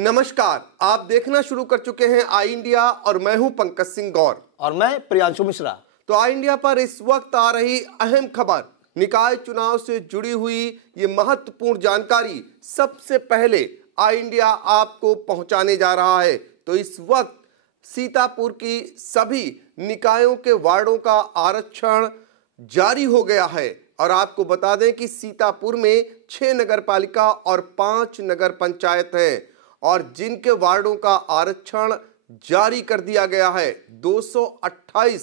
नमस्कार, आप देखना शुरू कर चुके हैं आई इंडिया और मैं हूं पंकज सिंह गौर और मैं प्रियांशु मिश्रा। तो आई इंडिया पर इस वक्त आ रही अहम खबर, निकाय चुनाव से जुड़ी हुई ये महत्वपूर्ण जानकारी सबसे पहले आई इंडिया आपको पहुंचाने जा रहा है। तो इस वक्त सीतापुर की सभी निकायों के वार्डों का आरक्षण जारी हो गया है और आपको बता दें कि सीतापुर में 6 नगर पालिका और 5 नगर पंचायत हैं और जिनके वार्डों का आरक्षण जारी कर दिया गया है। 228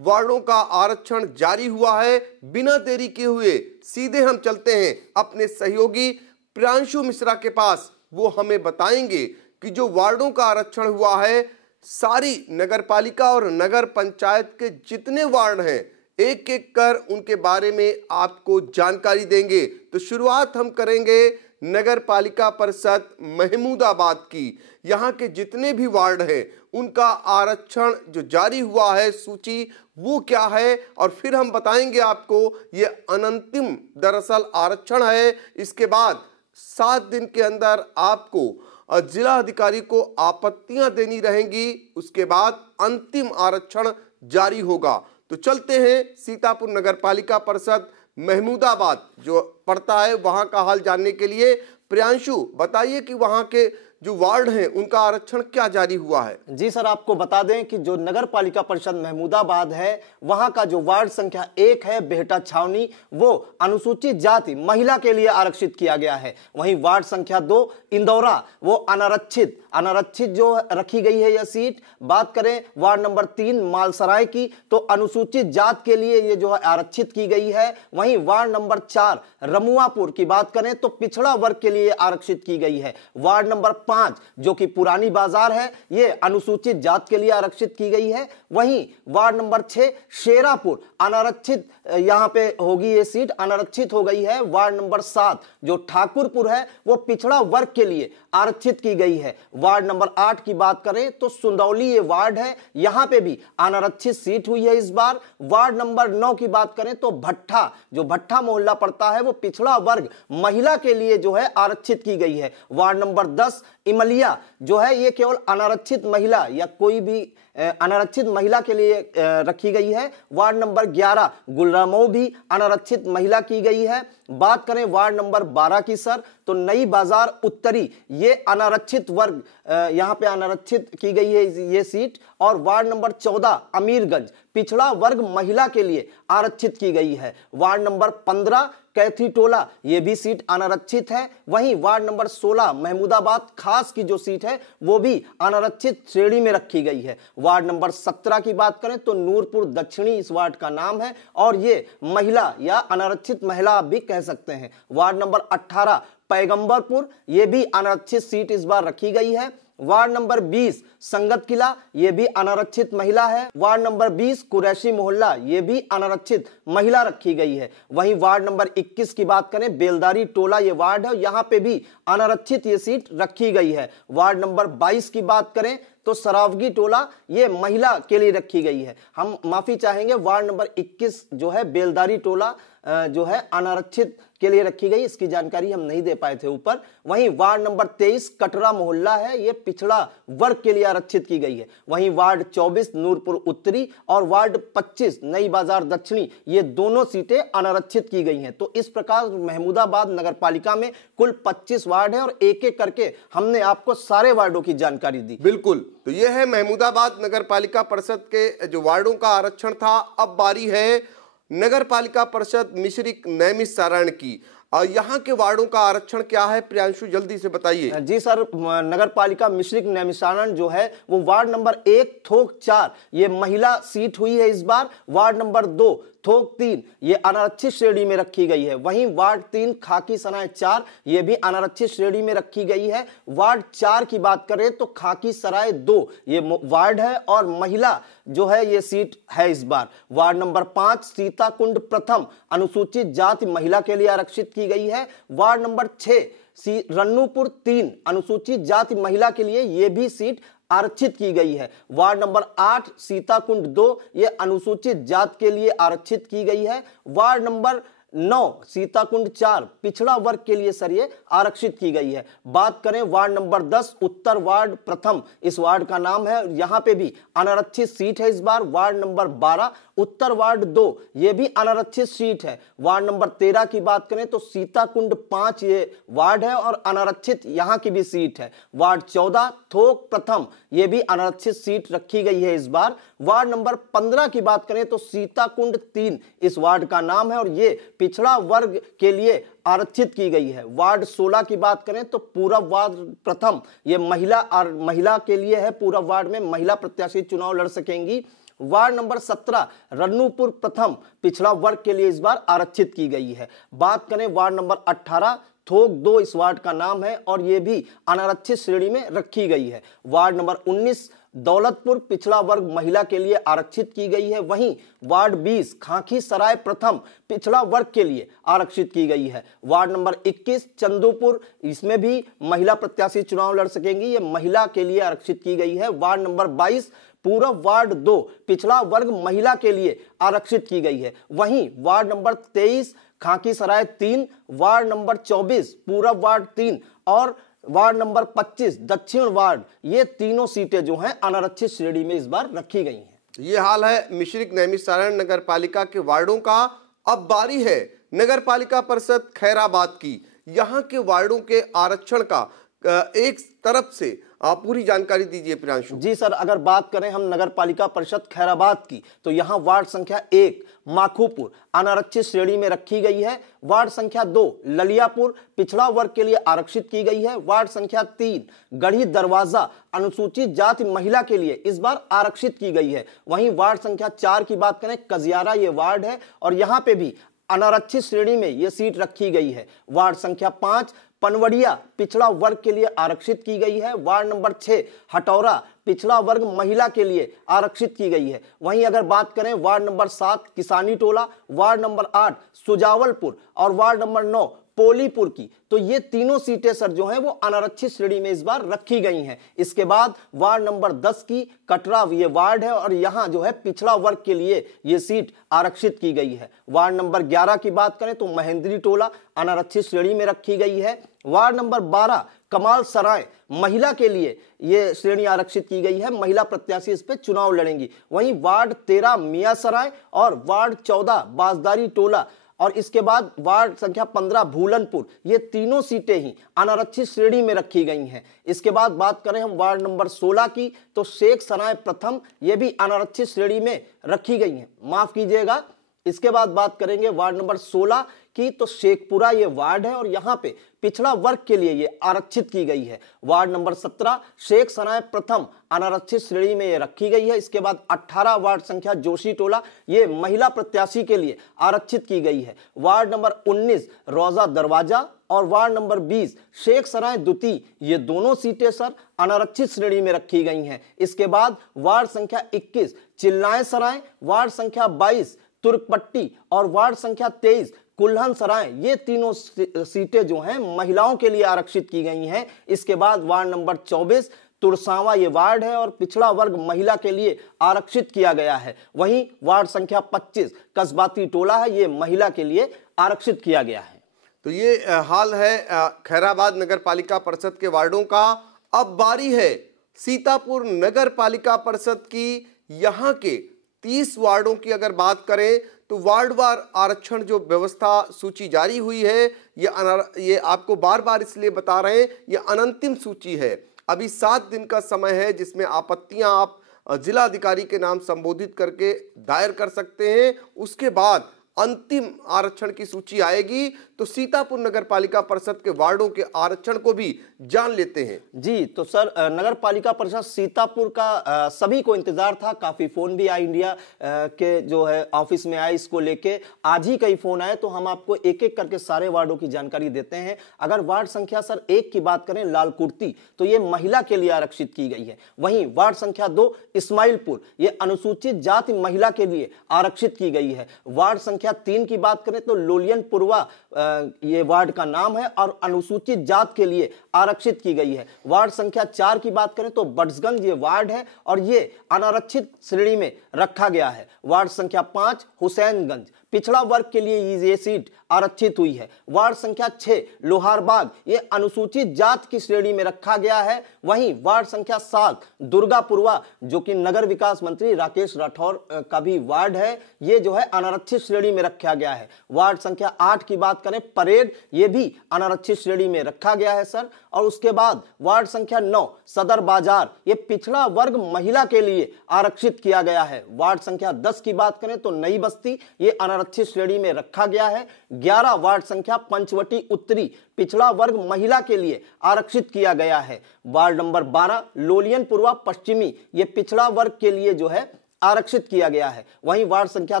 वार्डों का आरक्षण जारी हुआ है। बिना देरी किए हुए सीधे हम चलते हैं अपने सहयोगी प्रियांशु मिश्रा के पास। वो हमें बताएंगे कि जो वार्डों का आरक्षण हुआ है, सारी नगर पालिका और नगर पंचायत के जितने वार्ड हैं, एक एक कर उनके बारे में आपको जानकारी देंगे। तो शुरुआत हम करेंगे नगर पालिका परिषद महमूदाबाद की। यहाँ के जितने भी वार्ड हैं उनका आरक्षण जो जारी हुआ है, सूची वो क्या है, और फिर हम बताएंगे आपको ये अनंतिम दरअसल आरक्षण है। इसके बाद 7 दिन के अंदर आपको जिला अधिकारी को आपत्तियां देनी रहेंगी, उसके बाद अंतिम आरक्षण जारी होगा। तो चलते हैं सीतापुर नगर पालिका परिषद महमूदाबाद जो पड़ता है वहां का हाल जानने के लिए। प्रियांशु, बताइए कि वहां के जो वार्ड हैं उनका आरक्षण क्या जारी हुआ है। जी सर, आपको बता दें कि जो नगर पालिका परिषद महमूदाबाद है वहां का जो वार्ड संख्या 1 है बेहटा छावनी, वो अनुसूचित जाति महिला के लिए आरक्षित किया गया है। वहीं वार्ड संख्या 2 इंदौरा, वो अनारक्षित जो रखी गई है यह सीट। बात करें वार्ड नंबर 3 मालसराय की, तो अनुसूचित जात के लिए ये जो है आरक्षित की गई है। वहीं वार्ड नंबर 4 रमुआपुर की बात करें तो पिछड़ा वर्ग के लिए आरक्षित की गई है। वार्ड नंबर 5 जो कि पुरानी बाजार है, ये अनुसूचित जात के लिए आरक्षित की गई है। वहीं वार्ड नंबर 6 शेरापुर अनारक्षित, यहां पे होगी ये सीट, अनारक्षित हो गई है। वार्ड नंबर 7 जो ठाकुरपुर है वो पिछड़ा वर्ग के लिए आरक्षित की गई है। वार्ड नंबर 8 की बात करें तो सुंदौली ये वार्ड है, यहां पे भी अनारक्षित सीट हुई है इस बार। वार्ड नंबर 9 की बात करें तो भट्ठा, जो भट्ठा मोहल्ला पड़ता है वो पिछड़ा वर्ग महिला के लिए जो है आरक्षित की गई है। वार्ड नंबर 10 इमलिया जो है ये केवल अनारक्षित महिला या कोई भी अनारक्षित महिला के लिए रखी गई है। वार्ड नंबर 11 गुलरामऊ भी अनारक्षित महिला की गई है। बात करें वार्ड नंबर 12 की सर, तो नई बाजार उत्तरी ये अनारक्षित वर्ग, यहां पे अनारक्षित की गई है ये सीट। और वार्ड नंबर 14 अमीरगंज पिछड़ा वर्ग महिला के लिए आरक्षित की गई है। वार्ड नंबर 15 कैथी टोला, ये भी सीट अनारक्षित है। वहीं वार्ड नंबर 16 महमूदाबाद खास की जो सीट है वो भी अनारक्षित श्रेणी में रखी गई है। वार्ड नंबर 17 की बात करें तो नूरपुर दक्षिणी इस वार्ड का नाम है और ये महिला या अनारक्षित महिला आप भी कह सकते हैं। वार्ड नंबर 18 पैगंबरपुर, ये भी अनारक्षित सीट इस बार रखी गई है। वार्ड नंबर 20 संगत किला, ये भी अनारक्षित महिला है। वार्ड नंबर 20 कुरैशी मोहल्ला, ये भी अनारक्षित महिला रखी गई है। वहीं वार्ड नंबर 21 की बात करें बेलदारी टोला ये वार्ड है, यहाँ पे भी अनारक्षित ये सीट रखी गई है। वार्ड नंबर 22 की बात करें तो सरावगी टोला ये महिला के लिए रखी गई है। हम माफी चाहेंगे, वार्ड नंबर 21 जो है बेलदारी टोला जो है अनारक्षित के लिए रखी गई, इसकी जानकारी हम नहीं दे पाए थे ऊपर। वहीं वार्ड नंबर 23 कटरा मोहल्ला है, ये पिछड़ा वर्ग के लिए आरक्षित की गई है। वहीं वार्ड 24 नूरपुर उत्तरी और वार्ड 25 नई बाजार दक्षिणी, ये दोनों सीटें अनारक्षित की गई हैं। तो इस प्रकार महमूदाबाद नगर पालिका में कुल 25 वार्ड है और एक एक करके हमने आपको सारे वार्डों की जानकारी दी। बिल्कुल, तो यह है महमूदाबाद नगर पालिका परिषद के जो वार्डों का आरक्षण था। अब बारी है नगर पालिका परिषद मिश्रिक नैमिषारण्य की। और यहाँ के वार्डों का आरक्षण क्या है, प्रियांशु जल्दी से बताइए। जी सर, नगर पालिका मिश्रिक नैमिषारण्य जो है वो वार्ड नंबर 1 थोक 4 ये महिला सीट हुई है इस बार। वार्ड नंबर 2 थोक 3 ये अनारक्षित श्रेणी में रखी गई है। वहीं वार्ड 3 खाकी सराय 4 ये भी अनारक्षित श्रेणी में रखी गई है। वार्ड 4 की बात करें तो खाकी सराय 2 ये वार्ड है और महिला जो है ये सीट है इस बार। वार्ड नंबर 5 सीताकुंड प्रथम अनुसूचित जाति महिला के लिए आरक्षित की गई है। वार्ड नंबर 6 रन्नूपुर 3 अनुसूचित जाति महिला के लिए ये भी सीट आरक्षित की गई है। वार्ड नंबर 8 सीताकुंड 2 ये अनुसूचित जात के लिए आरक्षित की गई है। वार्ड नंबर 9 सीताकुंड 4 पिछड़ा वर्ग के लिए सर ये आरक्षित की गई है। बात करें वार्ड नंबर 10 उत्तर वार्ड प्रथम, इस वार्ड का नाम है, यहाँ पे भी अनारक्षित सीट है इस बार। वार्ड नंबर 12 उत्तर वार्ड 2 ये भी अनारक्षित सीट है। वार्ड नंबर 13 की बात करें तो सीताकुंड 5 ये वार्ड है और अनारक्षित यहाँ की भी सीट है। वार्ड 14 थोक प्रथम ये भी अनारक्षित सीट रखी गई है इस बार। वार्ड नंबर 15 की बात करें तो सीताकुंड 3 इस वार्ड का नाम है और ये पिछड़ा वर्ग के लिए आरक्षित की गई है। वार्ड 16 की बात करें तो पूरब वार्ड प्रथम ये महिला के लिए है, पूरब वार्ड में महिला प्रत्याशी चुनाव लड़ सकेंगी। वार्ड नंबर 17 रन्नूपुर प्रथम पिछड़ा वर्ग के लिए इस बार आरक्षित की गई है। बात करें वार्ड नंबर 18 थोक 2 इस वार्ड का नाम है और ये भी अनारक्षित श्रेणी में रखी गई है। वार्ड नंबर 19 दौलतपुर पिछड़ा वर्ग महिला के लिए आरक्षित की गई है। वहीं वार्ड 20 खांकी सराय प्रथम पिछड़ा वर्ग के लिए आरक्षित की गई है। वार्ड नंबर 21 चंदूपुर, इसमें भी महिला प्रत्याशी चुनाव लड़ सकेंगी, ये महिला के लिए आरक्षित की गई है। वार्ड नंबर 22 पूरब वार्ड 2 पिछड़ा वर्ग महिला के लिए आरक्षित की गई है। वहीं वार्ड नंबर 23 खांकी सराय 3, वार्ड नंबर 24 पूरब वार्ड 3 और वार्ड नंबर 25 दक्षिण वार्ड, ये तीनों सीटें जो हैं अनारक्षित श्रेणी में इस बार रखी गई हैं। ये हाल है मिश्रिक नैमिषारण्य नगर पालिका के वार्डों का। अब बारी है नगर पालिका परिषद खैराबाद की। यहाँ के वार्डों के आरक्षण का एक तरफ से आप पूरी जानकारी दीजिए प्रियांशु। जी सर, अगर बात करें हम नगर पालिका परिषद खैराबाद की तो यहाँ वार्ड संख्या 1 माखूपुर अनारक्षित श्रेणी में रखी गई है। वार्ड संख्या 2 ललियापुर पिछड़ा वर्ग के लिए आरक्षित की गई है। वार्ड संख्या 3 गढ़ी दरवाजा अनुसूचित जाति महिला के लिए इस बार आरक्षित की गई है। वहीं वार्ड संख्या 4 की बात करें कजियारा ये वार्ड है और यहाँ पे भी अनारक्षित श्रेणी में ये सीट रखी गई है। वार्ड संख्या 5 पनवड़िया पिछड़ा वर्ग के लिए आरक्षित की गई है। वार्ड नंबर 6 हटौरा पिछड़ा वर्ग महिला के लिए आरक्षित की गई है। वहीं अगर बात करें वार्ड नंबर 7 किसानी टोला, वार्ड नंबर 8 सुजावलपुर और वार्ड नंबर 9 पोलीपुर की, तो ये तीनों सीटें सर जो हैं वो अनारक्षित श्रेणी में इस बार रखी गई हैं। इसके बाद वार्ड नंबर 10 की कटरा ये वार्ड है और यहाँ जो है पिछड़ा वर्ग के लिए ये सीट आरक्षित की गई है। वार्ड नंबर 11 की बात करें तो महेंद्री टोला अनारक्षित श्रेणी में रखी गई है। वार्ड नंबर 12 कमाल सराय महिला के लिए ये श्रेणी आरक्षित की गई है, महिला प्रत्याशी इस पे चुनाव लड़ेंगी। वहीं वार्ड 13 मियां सराय और वार्ड 14 बाजदारी टोला और इसके बाद वार्ड संख्या 15 भूलनपुर, ये तीनों सीटें ही अनारक्षित श्रेणी में रखी गई हैं। इसके बाद बात करें हम वार्ड नंबर 16 की तो शेख सराय प्रथम ये भी अनारक्षित श्रेणी में रखी गई हैं, माफ कीजिएगा। इसके बाद बात करेंगे वार्ड नंबर 16 की तो शेखपुरा ये वार्ड है और यहाँ पे पिछड़ा वर्ग के लिए ये आरक्षित की गई है। वार्ड नंबर 17 शेख सराय प्रथम अनारक्षित श्रेणी में ये रखी गई है। इसके बाद 18 वार्ड संख्या जोशी टोला ये महिला प्रत्याशी के लिए आरक्षित की गई है। वार्ड नंबर 19 रोजा दरवाजा और वार्ड नंबर 20 शेख सराय द्वितीय, ये दोनों सीटें सर अनारक्षित श्रेणी में रखी गई हैं। इसके बाद वार्ड संख्या 21 चिल्लाए सराय, वार्ड संख्या 22 तुर्कपट्टी और वार्ड संख्या 23 कुल्हन सराय, ये तीनों सीटें जो हैं महिलाओं के लिए आरक्षित की गई हैं। इसके बाद वार्ड नंबर 24 तुरसावा ये वार्ड है और पिछड़ा वर्ग महिला के लिए आरक्षित किया गया है। वहीं वार्ड संख्या 25 कसबाती टोला है, ये महिला के लिए आरक्षित किया गया है। तो ये हाल है खैराबाद नगर पालिका परिषद के वार्डों का। अब बारी है सीतापुर नगर पालिका परिषद की। यहाँ के 30 वार्डों की अगर बात करें तो वार्डवार आरक्षण जो व्यवस्था सूची जारी हुई है, ये आपको बार बार इसलिए बता रहे हैं, ये अनंतिम सूची है। अभी 7 दिन का समय है जिसमें आपत्तियां आप जिला अधिकारी के नाम संबोधित करके दायर कर सकते हैं। उसके बाद अंतिम आरक्षण की सूची आएगी तो सीतापुर नगर पालिका परिषद के वार्डों के आरक्षण को भी जान लेते हैं। जी तो सर, नगर पालिका परिषद सीतापुर का सभी को इंतजार था। काफी फोन भी आए इंडिया के जो है ऑफिस में आए इसको लेके, आज ही कई फोन आए, तो हम आपको एक एक करके सारे वार्डों की जानकारी देते हैं। अगर वार्ड संख्या सर 1 की बात करें लाल कुर्ती, तो ये महिला के लिए आरक्षित की गई है। वहीं वार्ड संख्या 2 इस्माइलपुर, ये अनुसूचित जाति महिला के लिए आरक्षित की गई है। वार्ड संख्या 3 की बात करें तो लोलियनपुरवा ये वार्ड का नाम है और अनुसूचित जात के लिए आरक्षित की गई है। वार्ड संख्या 4 की बात करें तो बट्सगंज ये वार्ड है और ये अनारक्षित श्रेणी में रखा गया है। वार्ड संख्या 5 हुसैनगंज पिछड़ा वर्ग के लिए ये सीट आरक्षित हुई है। वार्ड संख्या 6 लोहारबाग ये अनुसूचित जाति की श्रेणी में रखा गया है। वहीं वार्ड संख्या 7 दुर्गापुरवा जो कि नगर विकास मंत्री राकेश राठौर का भी वार्ड है, ये जो है अनारक्षित श्रेणी में रखा गया है। वार्ड संख्या 8 की बात करें परेड, ये भी अनारक्षित श्रेणी में रखा गया है सर। और उसके बाद वार्ड संख्या 9 सदर बाजार ये पिछड़ा वर्ग महिला के लिए आरक्षित किया गया है। वार्ड संख्या 10 की बात करें तो नई बस्ती ये अनारक्षित श्रेणी में रखा गया है। 11 वार्ड संख्या पंचवटी उत्तरी पिछड़ा वर्ग महिला के लिए आरक्षित किया गया है। वार्ड नंबर 12 लोलियनपुरवा पश्चिमी ये पिछड़ा वर्ग के लिए जो है आरक्षित किया गया है। वहीं वार्ड संख्या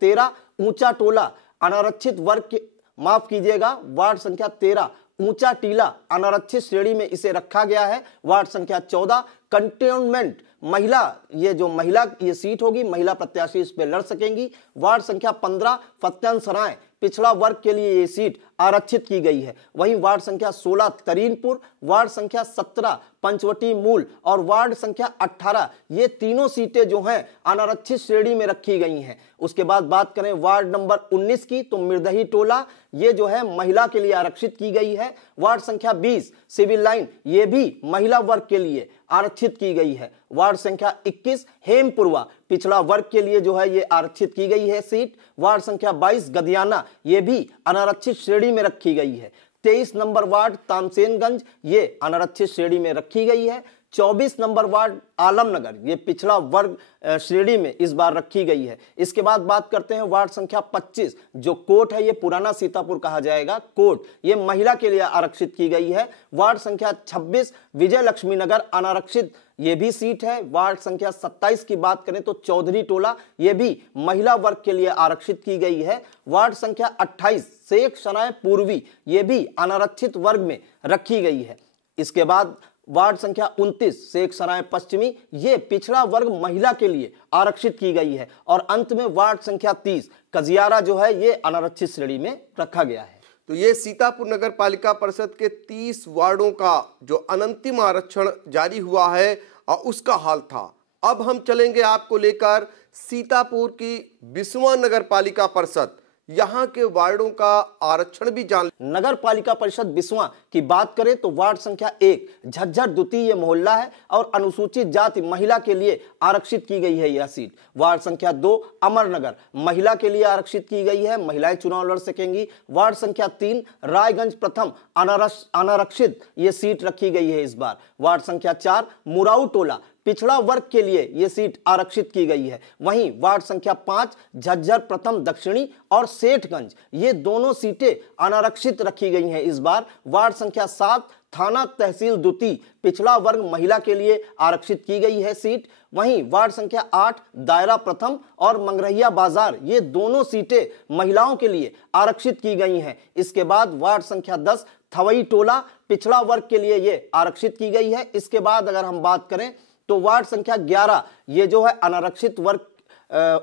13 ऊंचा टोला अनारक्षित वर्ग के, माफ कीजिएगा, वार्ड संख्या 13 ऊंचा टीला अनारक्षित श्रेणी में इसे रखा गया है। वार्ड संख्या 14 कंटेनमेंट महिला ये जो महिला ये सीट होगी, महिला प्रत्याशी इस पे लड़ सकेंगी। वार्ड संख्या 15 फतेहन सराय पिछड़ा वर्ग के लिए ये सीट आरक्षित की गई है। वहीं वार्ड संख्या 16 तरीनपुर, वार्ड संख्या 17 पंचवटी मूल और वार्ड संख्या 18 ये तीनों सीटें जो हैं अनारक्षित श्रेणी में रखी गई हैं। उसके बाद बात करें वार्ड नंबर 19 की तो मिर्दही टोला ये जो है महिला के लिए आरक्षित की गई है। वार्ड संख्या 20 सिविल लाइन ये भी महिला वर्ग के लिए आरक्षित की गई है। वार्ड संख्या 21 हेमपुरवा पिछड़ा वर्ग के लिए जो है ये आरक्षित की गई है सीट। वार्ड संख्या 22 गदियाना ये भी अनारक्षित श्रेणी में रखी गई है। 23 नंबर वार्ड तामसेनगंज ये अनारक्षित श्रेणी में रखी गई है। 24 नंबर वार्ड आलमनगर ये पिछड़ा वर्ग श्रेणी में इस बार रखी गई है। इसके बाद बात करते हैं वार्ड संख्या 25 जो कोट है, ये पुराना सीतापुर कहा जाएगा, कोट ये महिला के लिए आरक्षित की गई है। वार्ड संख्या 26 विजय लक्ष्मी नगर अनारक्षित ये भी सीट है। वार्ड संख्या 27 की बात करें तो चौधरी टोला ये भी महिला वर्ग के लिए आरक्षित की गई है। वार्ड संख्या 28 शेख सराय पूर्वी ये भी अनारक्षित वर्ग में रखी गई है। इसके बाद वार्ड संख्या 29 शेख सराय पश्चिमी ये पिछड़ा वर्ग महिला के लिए आरक्षित की गई है। और अंत में वार्ड संख्या 30 कजियारा जो है ये अनारक्षित श्रेणी में रखा गया है। तो ये सीतापुर नगर पालिका परिषद के 30 वार्डों का जो अनंतिम आरक्षण जारी हुआ है और उसका हाल था। अब हम चलेंगे आपको लेकर सीतापुर की बिस्वा नगर पालिका परिषद, यहाँ के वार्डों का आरक्षण भी जान। नगर पालिका परिषद बिस्वा की बात करें तो वार्ड संख्या 1 झज्जर द्वितीय मोहल्ला है और अनुसूचित जाति महिला के लिए आरक्षित की गई है यह सीट। वार्ड संख्या 2 अमरनगर महिला के लिए आरक्षित की गई है, महिलाएं चुनाव लड़ सकेंगी। वार्ड संख्या 3 रायगंज प्रथम अनारक्षित ये सीट रखी गई है इस बार। वार्ड संख्या 4 मुराऊ टोला पिछड़ा वर्ग के लिए यह सीट आरक्षित की गई है। वहीं वार्ड संख्या 5 झज्जर प्रथम दक्षिणी और सेठगंज ये दोनों सीटें अनारक्षित रखी गई हैं इस बार। वार्ड संख्या 7 थाना तहसील द्वितीय पिछड़ा वर्ग महिला के लिए आरक्षित की गई है सीट। वहीं वार्ड संख्या 8 दायरा प्रथम और मंगरहिया बाजार ये दोनों सीटें महिलाओं के लिए आरक्षित की गई हैं। इसके बाद वार्ड संख्या 10 थवई टोला पिछड़ा वर्ग के लिए ये आरक्षित की गई है। इसके बाद अगर हम बात करें तो वार्ड संख्या 11 ये जो है अनारक्षित वर्ग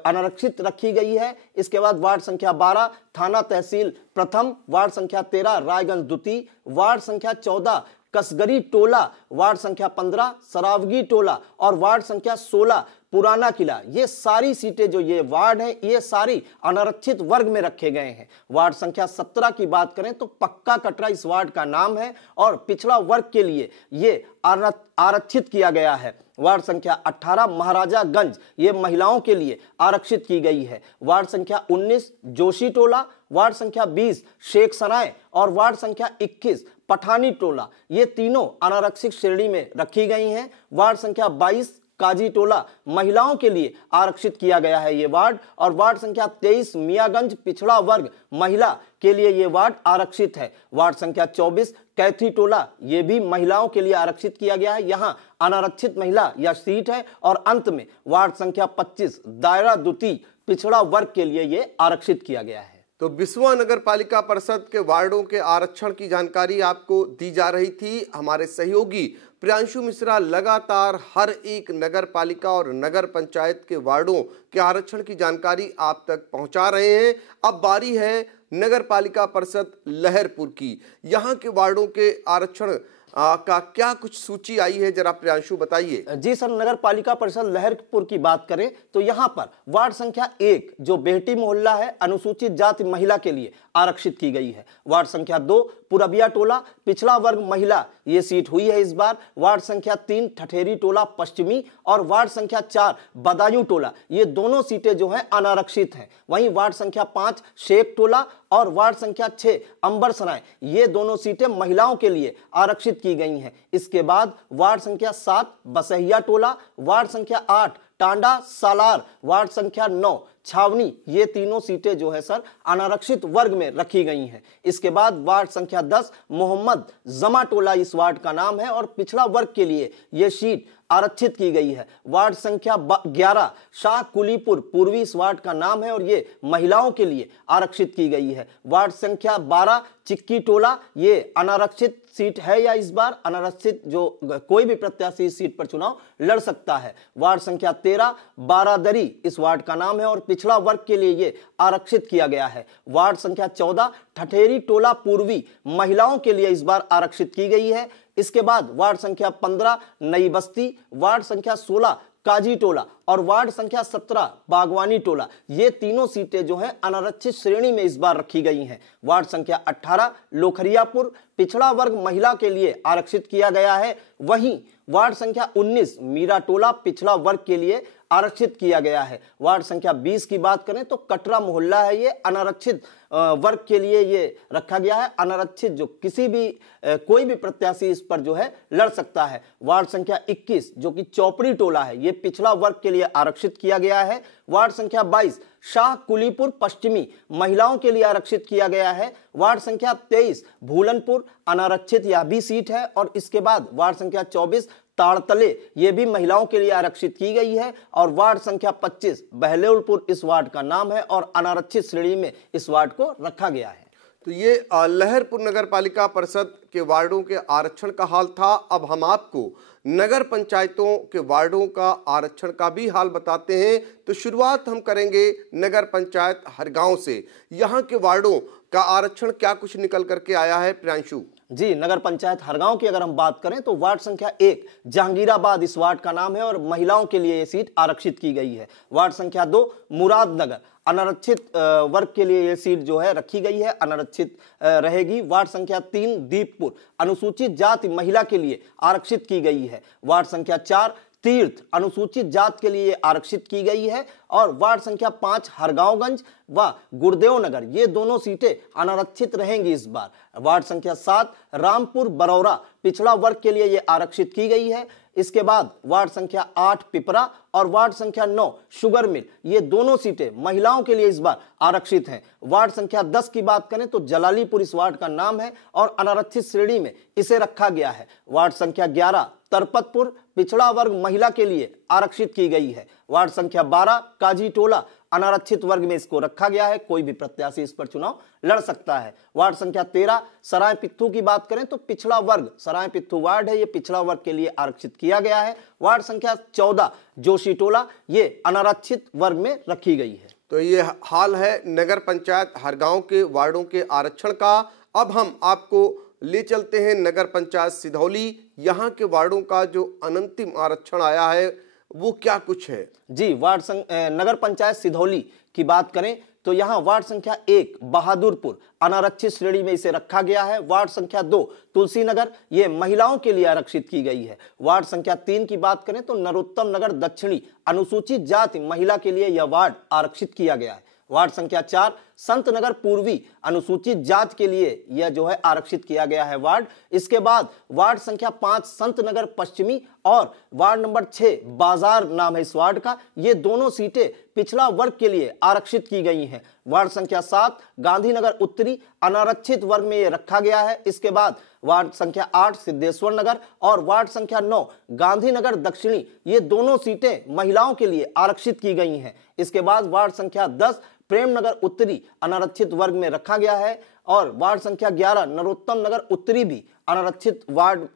अनारक्षित रखी गई है। इसके बाद वार्ड संख्या 12 थाना तहसील प्रथम, वार्ड संख्या 13 रायगंज द्वितीय, वार्ड संख्या 14 कसगरी टोला, वार्ड संख्या 15 सरावगी टोला और वार्ड संख्या 16 पुराना किला। ये सारी सीटें जो ये वार्ड है ये सारी अनारक्षित वर्ग में रखे गए हैं। वार्ड संख्या 17 की बात करें तो पक्का कटरा इस वार्ड का नाम है और पिछड़ा वर्ग के लिए ये आरक्षित किया गया है। वार्ड संख्या 18 महाराजागंज ये महिलाओं के लिए आरक्षित की गई है। वार्ड संख्या 19 जोशी टोला, वार्ड संख्या 20 शेख सराय और वार्ड संख्या 21 पठानी टोला ये तीनों अनारक्षित श्रेणी में रखी गई हैं। वार्ड संख्या 22 काजी टोला महिलाओं के लिए आरक्षित किया गया है ये वार्ड। और वार्ड संख्या 23 मियागंज पिछड़ा वर्ग महिला के लिए ये वार्ड आरक्षित है। वार्ड संख्या 24 कैथी टोला ये भी महिलाओं के लिए आरक्षित किया गया है, यहाँ अनारक्षित महिला या सीट है। और अंत में वार्ड संख्या 25 दायरा द्वितीय पिछड़ा वर्ग के लिए ये आरक्षित किया गया है। तो बिस्वा नगर पालिका परिषद के वार्डों के आरक्षण की जानकारी आपको दी जा रही थी। हमारे सहयोगी प्रियांशु मिश्रा लगातार हर एक नगर पालिका और नगर पंचायत के वार्डों के आरक्षण की जानकारी आप तक पहुंचा रहे हैं। अब बारी है नगर पालिका परिषद लहरपुर की। यहाँ के वार्डों के आरक्षण का क्या कुछ सूची आई है, जरा प्रियांशु बताइए। जी सर, नगर पालिका परिषद लहरपुर की बात करें तो यहाँ पर वार्ड संख्या 1 जो बेहटी मोहल्ला है, अनुसूचित जाति महिला के लिए आरक्षित की गई है। वार्ड संख्या 2 पुरबिया टोला, पिछड़ा वर्ग महिला, ये सीट हुई है इस बार। वार्ड संख्या 3 ठठेरी टोला पश्चिमी और वार्ड संख्या 4 बदायूं टोला, ये दोनों सीटें जो है अनारक्षित हैं। वहीं वार्ड संख्या 5 शेख टोला और वार्ड संख्या 6 अंबर सराय, ये दोनों सीटें महिलाओं के लिए आरक्षित की गई हैं। इसके बाद वार्ड संख्या 7 बसहिया टोला, वार्ड संख्या 8 टांडा सालार, वार्ड संख्या 9 छावनी, ये तीनों सीटें जो है सर अनारक्षित वर्ग में रखी गई हैं। इसके बाद वार्ड संख्या 10 मोहम्मद जमा टोला इस वार्ड का नाम है और पिछड़ा वर्ग के लिए यह सीट आरक्षित की गई है। वार्ड संख्या 11 शाह कुलीपुर पूर्वी इस वार्ड का नाम है और ये महिलाओं के लिए आरक्षित की गई है। वार्ड संख्या 12 चिक्की टोला, ये अनारक्षित सीट है या इस बार अनारक्षित जो कोई भी प्रत्याशी इस सीट पर चुनाव लड़ सकता है। वार्ड संख्या 13 बारादरी इस वार्ड का नाम है और पिछड़ा वर्ग के लिए ये आरक्षित किया गया है। वार्ड संख्या 14 ठठेरी टोला पूर्वी महिलाओं के लिए इस बार आरक्षित की गई है। इसके बाद वार्ड संख्या 15 नई बस्ती, वार्ड संख्या 16 काजी टोला और वार्ड संख्या 17 बागवानी टोला, ये तीनों सीटें जो हैं अनारक्षित श्रेणी में इस बार रखी गई हैं। वार्ड संख्या 18 लोखरियापुर पिछड़ा वर्ग महिला के लिए आरक्षित किया गया है। वहीं वार्ड संख्या 19 मीरा टोला पिछड़ा वर्ग के लिए आरक्षित किया गया है। वार्ड संख्या 20 की बात करें तो कटरा मोहल्ला है, ये अनारक्षित वर्ग के लिए ये रखा गया है। अनारक्षित जो किसी भी कोई भी प्रत्याशी इस पर जो है लड़ सकता है। वार्ड संख्या 21 जो कि चौपड़ी टोला है, ये पिछड़ा वर्ग के लिए आरक्षित किया गया है। वार्ड संख्या 22 शाह कुलीपुर पश्चिमी महिलाओं के लिए आरक्षित किया गया है। वार्ड संख्या 23 भूलनपुर अनारक्षित यह भी सीट है और इसके बाद वार्ड संख्या 24 ताड़तले, ये भी महिलाओं के लिए आरक्षित की गई है। और वार्ड संख्या 25 बहलोलपुर इस वार्ड का नाम है और अनारक्षित श्रेणी में इस वार्ड को रखा गया है। तो ये लहरपुर नगर पालिका परिषद के वार्डों के आरक्षण का हाल था। अब हम आपको नगर पंचायतों के वार्डों का आरक्षण का भी हाल बताते हैं। तो शुरुआत हम करेंगे नगर पंचायत हरगांव से। यहाँ के वार्डों का आरक्षण क्या कुछ निकल करके आया है, प्रियांशु? जी, नगर पंचायत हरगांव की अगर हम बात करें तो वार्ड संख्या 1 जहांगीराबाद इस वार्ड का नाम है और महिलाओं के लिए ये सीट आरक्षित की गई है। वार्ड संख्या 2 मुरादनगर अनारक्षित वर्ग के लिए ये सीट जो है रखी गई है, अनारक्षित रहेगी। वार्ड संख्या 3 दीपपुर अनुसूचित जाति महिला के लिए आरक्षित की गई है। वार्ड संख्या 4 तीर्थ अनुसूचित जात के लिए आरक्षित की गई है और वार्ड संख्या 5 हरगांवगंज व गुरुदेव नगर, ये दोनों सीटें अनारक्षित रहेंगी इस बार। वार्ड संख्या 7 रामपुर बरौरा पिछड़ा वर्ग के लिए ये आरक्षित की गई है। इसके बाद वार्ड संख्या 8 पिपरा और वार्ड संख्या 9 शुगर मिल, ये दोनों सीटें महिलाओं के लिए इस बार आरक्षित हैं। वार्ड संख्या 10 की बात करें तो जलालीपुर इस वार्ड का नाम है और अनारक्षित श्रेणी में इसे रखा गया है। वार्ड संख्या 11 तरपतपुर पिछड़ा वर्ग महिला के लिए आरक्षित की गई है। वार्ड संख्या 12 काजी टोला अनारक्षित वर्ग में इसको रखा गया है, कोई भी प्रत्याशी इस पर चुनाव लड़ सकता है। वार्ड संख्या 13 सराय पित्थू की बात करें तो पिछड़ा वर्ग सराय पित्थू वार्ड है, ये पिछड़ा वर्ग के लिए आरक्षित किया गया है। वार्ड संख्या 14 जोशी टोला, ये अनारक्षित वर्ग में रखी गई है। तो ये हाल है नगर पंचायत हरगांव के वार्डों के आरक्षण का। अब हम आपको ले चलते हैं नगर पंचायत सिधौली। यहाँ के वार्डों का जो अंतिम आरक्षण आया है वो क्या कुछ है? जी, नगर पंचायत सिधौली की बात करें तो यहाँ वार्ड संख्या 1 बहादुरपुर अनारक्षित श्रेणी में इसे रखा गया है। वार्ड संख्या 2 तुलसी नगर, ये महिलाओं के लिए आरक्षित की गई है। वार्ड संख्या 3 की बात करें तो नरोत्तम नगर दक्षिणी अनुसूचित जाति महिला के लिए यह वार्ड आरक्षित किया गया है। वार्ड संख्या 4 संत नगर पूर्वी अनुसूचित जात के लिए यह जो है आरक्षित किया गया है वार्ड। इसके बाद वार्ड संख्या 5 संत नगर पश्चिमी और वार्ड नंबर 6 बाजार नाम है इस वार्ड का, ये दोनों सीटें पिछड़ा वर्ग के लिए आरक्षित की गई हैं। वार्ड संख्या 7 गांधीनगर उत्तरी अनारक्षित वर्ग में ये रखा गया है। इसके बाद वार्ड संख्या 8 सिद्धेश्वर नगर और वार्ड संख्या 9 गांधीनगर दक्षिणी, ये दोनों सीटें महिलाओं के लिए आरक्षित की गई हैं। इसके बाद वार्ड संख्या 10 प्रेमनगर उत्तरी अनारक्षित वर्ग में रखा गया है और वार्ड संख्या 11 नरोत्तम नगर उत्तरी भी अनारक्षित वार्ड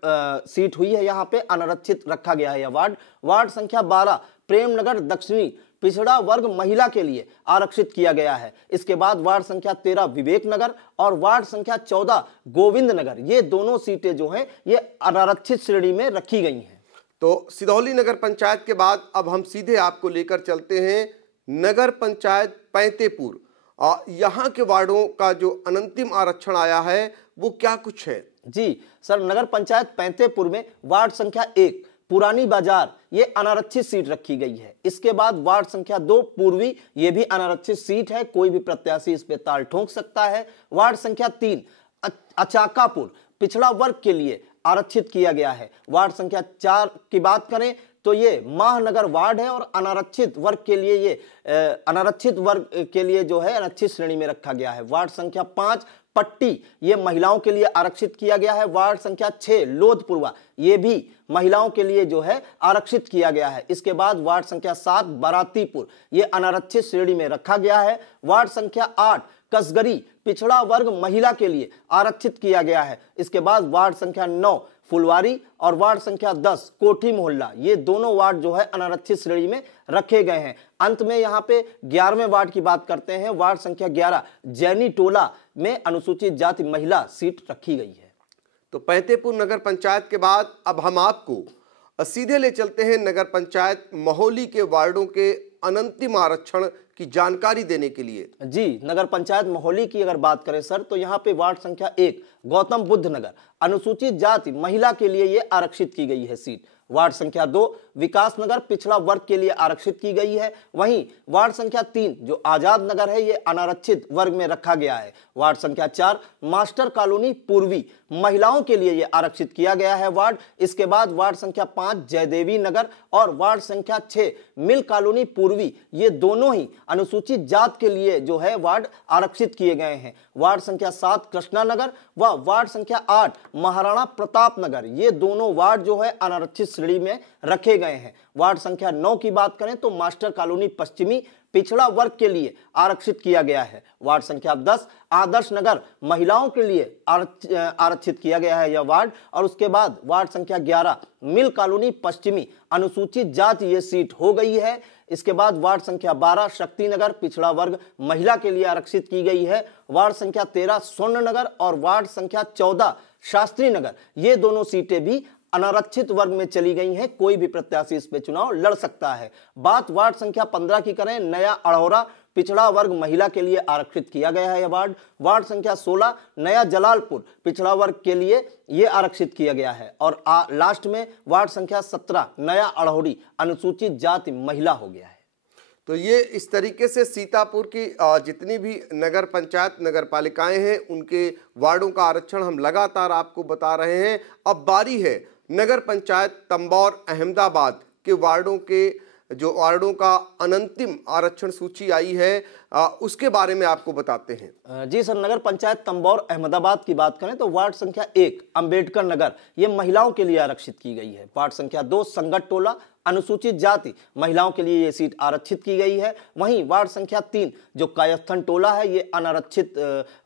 सीट हुई है, यहाँ पे अनारक्षित रखा गया है यह वार्ड। वार्ड संख्या 12 प्रेमनगर दक्षिणी पिछड़ा वर्ग महिला के लिए आरक्षित किया गया है। इसके बाद वार्ड संख्या 13 विवेक नगर और वार्ड संख्या 14 गोविंद नगर, ये दोनों सीटें जो हैं ये अनारक्षित श्रेणी में रखी गई हैं। तो सिधौली नगर पंचायत के बाद अब हम सीधे आपको लेकर चलते हैं नगर पंचायत पैंतेपुर। यहाँ के वार्डों का जो अंतिम आरक्षण आया है वो क्या कुछ है? जी सर, नगर पंचायत पैंतेपुर में वार्ड संख्या 1 पुरानी बाजार ये अनारक्षित सीट रखी गई है। इसके बाद वार्ड संख्या 2 पूर्वी, ये भी अनारक्षित सीट है, कोई भी प्रत्याशी इस पे ताल ठोक सकता है। वार्ड संख्या 3 अचाकापुर पिछड़ा वर्ग के लिए आरक्षित किया गया है। वार्ड संख्या 4 की बात करें तो ये महानगर वार्ड है और अनारक्षित वर्ग के लिए जो है अनारक्षित श्रेणी में रखा गया है। वार्ड संख्या 5 पट्टी ये महिलाओं के लिए आरक्षित किया गया है। वार्ड संख्या 6 लोधपुरवा ये भी महिलाओं के लिए जो है आरक्षित किया गया है। इसके बाद वार्ड संख्या 7 बारातीपुर ये अनारक्षित श्रेणी में रखा गया है। वार्ड संख्या 8 कसगरी पिछड़ा वर्ग महिला के लिए आरक्षित किया गया है। इसके बाद वार्ड संख्या 9 फुलवारी और वार्ड संख्या 10 कोठी मोहल्ला, ये दोनों वार्ड जो है अनारक्षित श्रेणी में रखे गए हैं। अंत में यहाँ पे 11वें वार्ड की बात करते हैं। वार्ड संख्या 11 जैनी टोला में अनुसूचित जाति महिला सीट रखी गई है। तो पैंतेपुर नगर पंचायत के बाद अब हम आपको सीधे ले चलते हैं नगर पंचायत महोली के वार्डों के अंतिम आरक्षण की जानकारी देने के लिए। जी, नगर पंचायत महोली की अगर बात करें सर तो यहाँ पे वार्ड संख्या 1 गौतम बुद्ध नगर अनुसूचित जाति महिला के लिए ये आरक्षित की गई है सीट। वार्ड संख्या 2 विकास नगर पिछड़ा वर्ग के लिए आरक्षित की गई है। वहीं वार्ड संख्या 3 जो आजाद नगर है ये अनारक्षित वर्ग में रखा गया है। वार्ड संख्या 4 मास्टर कॉलोनी पूर्वी महिलाओं के लिए ये आरक्षित किया गया है वार्ड। इसके बाद वार्ड संख्या 5 जयदेवी नगर और वार्ड संख्या 6 मिल कॉलोनी पूर्वी ये दोनों ही अनुसूचित जात के लिए जो है वार्ड आरक्षित किए गए हैं। वार्ड संख्या 7 कृष्णा नगर व वार्ड संख्या 8 महाराणा प्रताप नगर ये दोनों वार्ड जो है अनारक्षित श्रेणी में रखे गए हैं। वार्ड संख्या 9 की बात करें तो मास्टर कॉलोनी पश्चिमी पिछड़ा वर्ग के लिए आरक्षित किया गया है। वार्ड संख्या 10 आदर्श नगर महिलाओं के लिए आरक्षित किया गया है यह वार्ड। और उसके बाद वार्ड संख्या 11 मिल कॉलोनी पश्चिमी अनुसूचित जाति ये सीट हो गई है। इसके बाद वार्ड संख्या 12 शक्ति नगर पिछड़ा वर्ग महिला के लिए आरक्षित की गई है। वार्ड संख्या 13 स्वर्ण नगर और वार्ड संख्या 14 शास्त्री नगर ये दोनों सीटें भी अनारक्षित वर्ग में चली गई हैं, कोई भी प्रत्याशी इस पे चुनाव लड़ सकता है। बात वार्ड संख्या 15 की करें, नया अड़ौरा पिछड़ा वर्ग महिला के लिए आरक्षित किया गया है यह वार्ड। वार्ड संख्या 16 नया जलालपुर पिछड़ा वर्ग के लिए ये आरक्षित किया गया है। और लास्ट में वार्ड संख्या 17 नया अड़ौरी अनुसूचित जाति महिला हो गया है। तो ये इस तरीके से सीतापुर की जितनी भी नगर पंचायत नगर पालिकाएं हैं उनके वार्डों का आरक्षण हम लगातार आपको बता रहे हैं। अब बारी है नगर पंचायत तंबौर अहमदाबाद के वार्डों का अंतिम आरक्षण सूची आई है, उसके बारे में आपको बताते हैं। जी सर, नगर पंचायत तंबौर अहमदाबाद की बात करें तो वार्ड संख्या 1 अंबेडकर नगर ये महिलाओं के लिए आरक्षित की गई है। वार्ड संख्या 2 संगत टोला अनुसूचित जाति महिलाओं के लिए ये सीट आरक्षित की गई है। वहीं वार्ड संख्या 3 जो कायस्थन टोला है ये अनारक्षित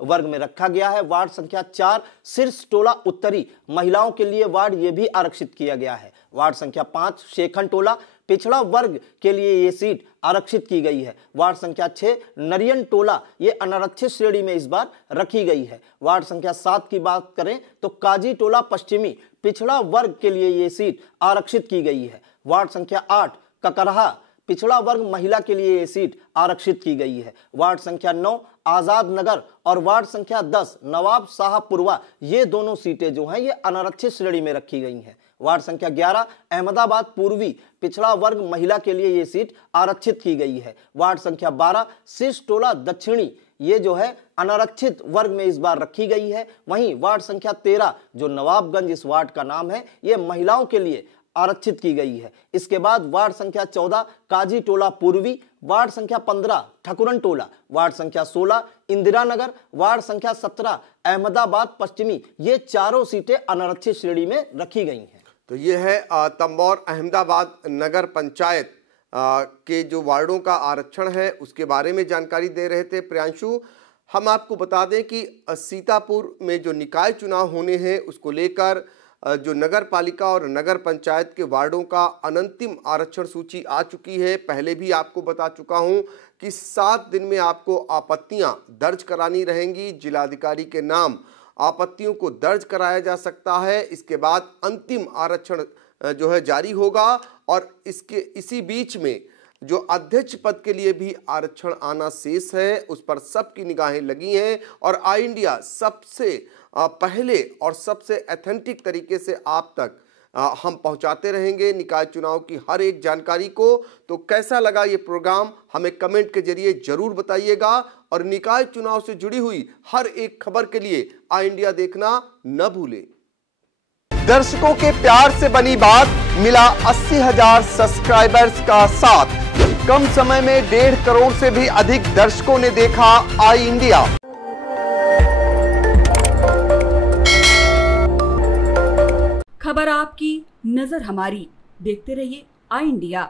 वर्ग में रखा गया है। वार्ड संख्या 4 शीर्ष टोला उत्तरी महिलाओं के लिए वार्ड ये भी आरक्षित किया गया है। वार्ड संख्या 5 शेखन टोला पिछड़ा वर्ग के लिए ये सीट आरक्षित की गई है। वार्ड संख्या 6 नरियन टोला ये अनारक्षित श्रेणी में इस बार रखी गई है। वार्ड संख्या 7 की बात करें तो काजी टोला पश्चिमी पिछड़ा वर्ग के लिए ये सीट आरक्षित की गई है। वार्ड संख्या 8 ककरहा पिछड़ा वर्ग महिला के लिए ये सीट आरक्षित की गई है। वार्ड संख्या 9 आजाद नगर और वार्ड संख्या 10 नवाब शाहपुरवा ये दोनों सीटें जो हैं ये अनारक्षित श्रेणी में रखी गई हैं। वार्ड संख्या 11 अहमदाबाद पूर्वी पिछड़ा वर्ग महिला के लिए ये सीट आरक्षित की गई है। वार्ड संख्या 12 शीर्ष टोला दक्षिणी ये जो है अनारक्षित वर्ग में इस बार रखी गई है। वहीं वार्ड संख्या 13 जो नवाबगंज इस वार्ड का नाम है ये महिलाओं के लिए आरक्षित की गई है। इसके बाद वार्ड संख्या 14 काजी टोला पूर्वी, वार्ड संख्या 15 ठकुरन टोला, वार्ड संख्या 16 इंदिरा नगर, वार्ड संख्या 17 अहमदाबाद पश्चिमी ये चारों सीटें अनारक्षित श्रेणी में रखी गई हैं। तो ये है तंबौर अहमदाबाद नगर पंचायत के जो वार्डों का आरक्षण है उसके बारे में जानकारी दे रहे थे प्रियांशु। हम आपको बता दें कि सीतापुर में जो निकाय चुनाव होने हैं उसको लेकर जो नगर पालिका और नगर पंचायत के वार्डों का अनंतिम आरक्षण सूची आ चुकी है। पहले भी आपको बता चुका हूं कि 7 दिन में आपको आपत्तियां दर्ज करानी रहेंगी। जिलाधिकारी के नाम आपत्तियों को दर्ज कराया जा सकता है। इसके बाद अंतिम आरक्षण जो है जारी होगा और इसी बीच में जो अध्यक्ष पद के लिए भी आरक्षण आना शेष है, उस पर सबकी निगाहें लगी हैं और आई इंडिया सबसे पहले और सबसे ऑथेंटिक तरीके से आप तक हम पहुंचाते रहेंगे निकाय चुनाव की हर एक जानकारी को। तो कैसा लगा ये प्रोग्राम हमें कमेंट के जरिए जरूर बताइएगा और निकाय चुनाव से जुड़ी हुई हर एक खबर के लिए आई इंडिया देखना न भूलें। दर्शकों के प्यार से बनी बात, मिला 80,000 सब्सक्राइबर्स का साथ। कम समय में 1.5 करोड़ से भी अधिक दर्शकों ने देखा आई इंडिया। खबर आपकी, नजर हमारी। देखते रहिए आई इंडिया।